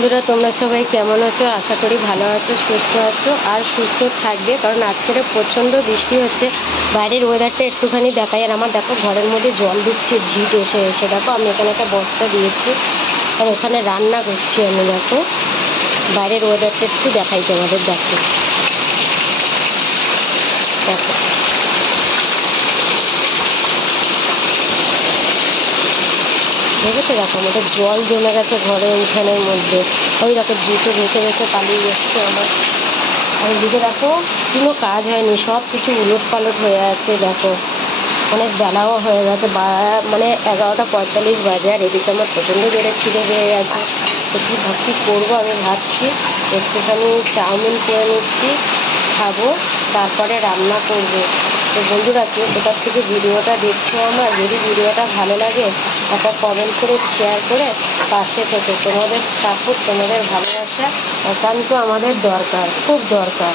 বন্ধুরা, তোমরা সবাই কেমন আছো? আশা করি ভালো আছো, সুস্থ আছো আর সুস্থ থাকবে, কারণ আজকে প্রচণ্ড বৃষ্টি হচ্ছে। বাইরের ওয়েদারটা একটুখানি দেখাই। আর আমার দেখো ঘরের মধ্যে জল ঢুকছে, ঝিট এসে এসে। দেখো আমি এখানে একটা বস্তা দিয়েছি আর ওখানে রান্না করছি আমি। দেখো বাইরের ওয়েদারটা একটু দেখাই তোমাদের। দেখো দেখো দেখেছো? দেখো আমাদের জল জমে গেছে ঘরের উঠানের মধ্যে। ওই দেখো জুতো ভেসে ভেসে পালিয়ে যাচ্ছে আমার। আর এদিকে দেখো কোনো কাজ হয়নি, সব কিছু উলট পালট হয়ে আছে। দেখো অনেক বেলাও হয়ে গেছে, মানে 11:45 বাজে। আর এদিকে আমার প্রচণ্ড জোরে খিদে পেয়ে গেছে। তো কী করবো আমি ভাবছি একটুখানি চাউমিন করে নিচ্ছি, খাবো, তারপরে রান্না করব। তো বন্ধুরা, কেউ কোথার থেকে ভিডিওটা দেখছো আমার, যদি ভিডিওটা ভালো লাগে একটা কমেন্ট করে শেয়ার করে পাশে থেকে। তোমাদের সাপোর্ট, তোমাদের ভালোবাসা একান্ত আমাদের দরকার, খুব দরকার।